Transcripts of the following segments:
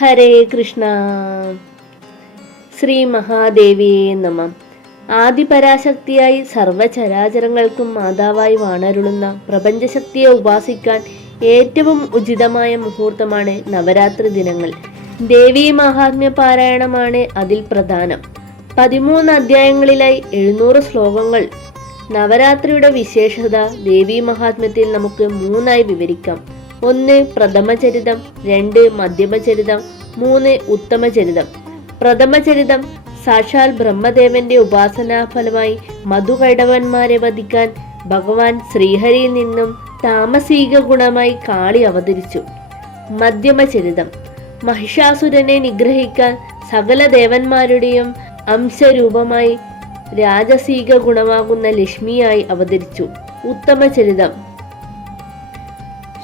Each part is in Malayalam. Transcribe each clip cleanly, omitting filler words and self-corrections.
ഹരേ കൃഷ്ണ. ശ്രീ മഹാദേവിയെ നമഃ. ആദിപരാശക്തിയായി സർവചരാചരങ്ങൾക്കും മാതാവായി വാണരുളുന്ന പ്രപഞ്ചശക്തിയെ ഉപാസിക്കാൻ ഏറ്റവും ഉചിതമായ മുഹൂർത്തമാണ് നവരാത്രി ദിനങ്ങൾ. ദേവീ മഹാത്മ്യ പാരായണമാണ് അതിൽ പ്രധാനം. 13 അധ്യായങ്ങളിലായി 700 ശ്ലോകങ്ങൾ. നവരാത്രിയുടെ വിശേഷത ദേവീ മഹാത്മ്യത്തിൽ നമുക്ക് 3 വിവരിക്കാം. 1 പ്രഥമചരിതം, 2 മധ്യമചരിതം, 3 ഉത്തമചരിതം. പ്രഥമചരിതം സാക്ഷാൽ ബ്രഹ്മദേവന്റെ ഉപാസനാ ഫലമായി മധുകൈടവന്മാരെ വധിക്കാൻ ഭഗവാൻ ശ്രീഹരിയിൽ നിന്നും താമസീക ഗുണമായി കാളി അവതരിച്ചു. മധ്യമചരിതം മഹിഷാസുരനെ നിഗ്രഹിക്കാൻ സകല ദേവന്മാരുടെയും അംശരൂപമായി രാജസീക ഗുണമാകുന്ന ലക്ഷ്മിയായി അവതരിച്ചു. ഉത്തമചരിതം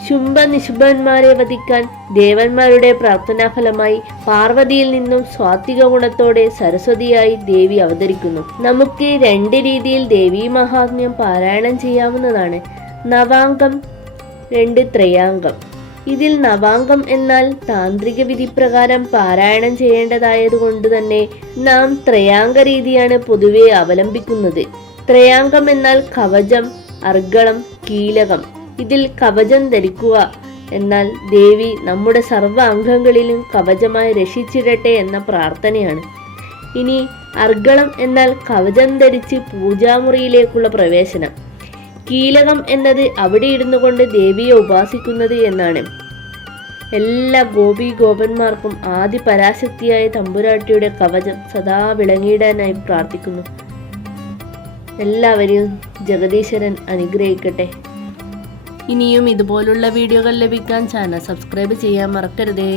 ശുംഭനിശുംഭന്മാരെ വധിക്കാൻ ദേവന്മാരുടെ പ്രാർത്ഥനാഫലമായി പാർവതിയിൽ നിന്നും സ്വാത്വിക ഗുണത്തോടെ സരസ്വതിയായി ദേവി അവതരിക്കുന്നു. നമുക്ക് 2 രീതിയിൽ ദേവീ മഹാത്മ്യം പാരായണം ചെയ്യാവുന്നതാണ്. നവാംഗം, 2 ത്രയാംഗം. ഇതിൽ നവാംഗം എന്നാൽ താന്ത്രിക വിധി പ്രകാരം പാരായണം ചെയ്യേണ്ടതായതുകൊണ്ട് തന്നെ നാം ത്രയാംഗ രീതിയാണ് പൊതുവെ അവലംബിക്കുന്നത്. ത്രയാംഗം എന്നാൽ കവചം, അർഗളം, കീലകം. ഇതിൽ കവചം ധരിക്കുക എന്നാൽ ദേവി നമ്മുടെ സർവ്വ അംഗങ്ങളിലും കവചമായി രക്ഷിച്ചിടട്ടെ എന്ന പ്രാർത്ഥനയാണ്. ഇനി അർഗളം എന്നാൽ കവചം ധരിച്ച് പൂജാമുറിയിലേക്കുള്ള പ്രവേശനം. കീലകം എന്നത് അവിടെ ഇരുന്നു കൊണ്ട് ദേവിയെ ഉപാസിക്കുന്നത് എന്നാണ്. എല്ലാ ഗോപി ഗോപന്മാർക്കും ആദി പരാശക്തിയായ തമ്പുരാട്ടിയുടെ കവചം സദാ വിളങ്ങിയിടാനായി പ്രാർത്ഥിക്കുന്നു. എല്ലാവരെയും ജഗദീശ്വരൻ അനുഗ്രഹിക്കട്ടെ. ഇനിയും ഇതുപോലുള്ള വീഡിയോകൾ ലഭിക്കാൻ ചാനൽ സബ്സ്ക്രൈബ് ചെയ്യാൻ മറക്കരുതേ.